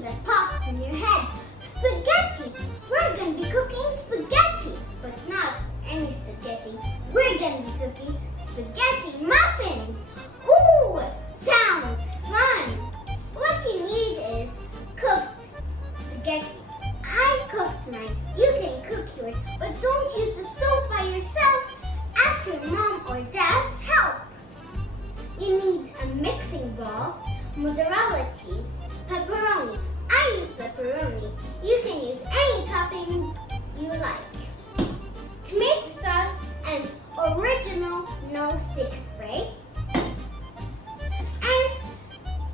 name that pops in your head. Spaghetti. We're going to be cooking spaghetti, but not any spaghetti. We're going to be cooking spaghetti muffins. Ooh, sounds fun. What you need is cooked spaghetti. I cooked mine. You can cook yours, but don't use the stove by yourself. Ask your mom or dad's help. You need a mixing bowl, mozzarella cheese, pepperoni. I use pepperoni. You can use any toppings you like. Tomato sauce and original no-stick spray. And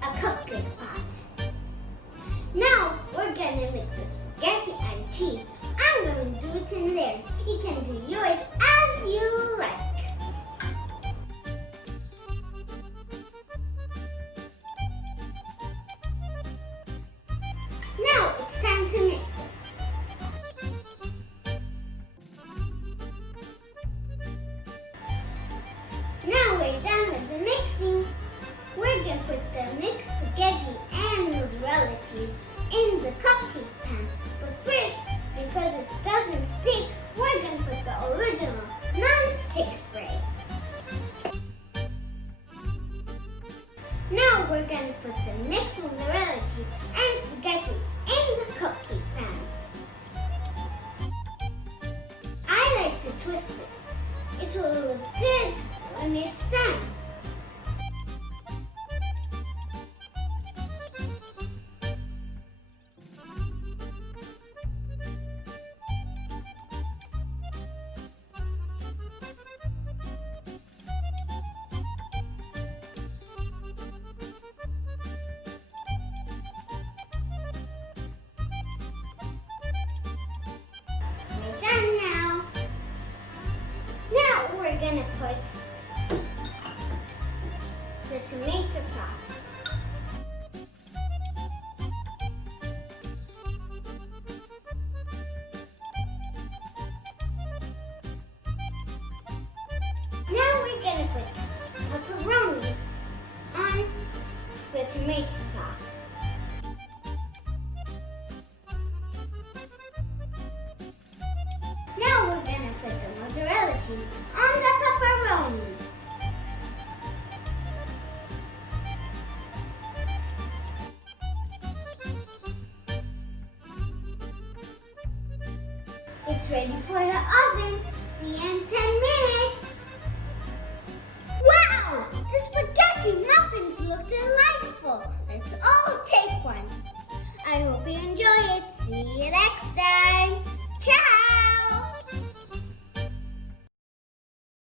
a cupcake pot. Now we're gonna mix the spaghetti and cheese. I'm going to do it in there. You can do yours as you like. Now it's time to mix it. Now we're done with the mixing. We're going to put the mixed spaghetti and mozzarella cheese in the cupcake pan. But first, because it doesn't stick, we're going to put the original non-stick spray. Now we're going to put the mixed mozzarella cheese and spaghetti in the cupcake pan. I like to twist it. It will look good when it's done. We're done now. Now we're gonna put the tomato sauce. Now we're gonna put pepperoni on the tomato sauce. Now we're gonna put the mozzarella cheese on the pepperoni. It's ready for the oven. See you in 10 minutes. Wow! The spaghetti muffins look delightful. Let's all take one. I hope you enjoy it. See you next time. Ciao!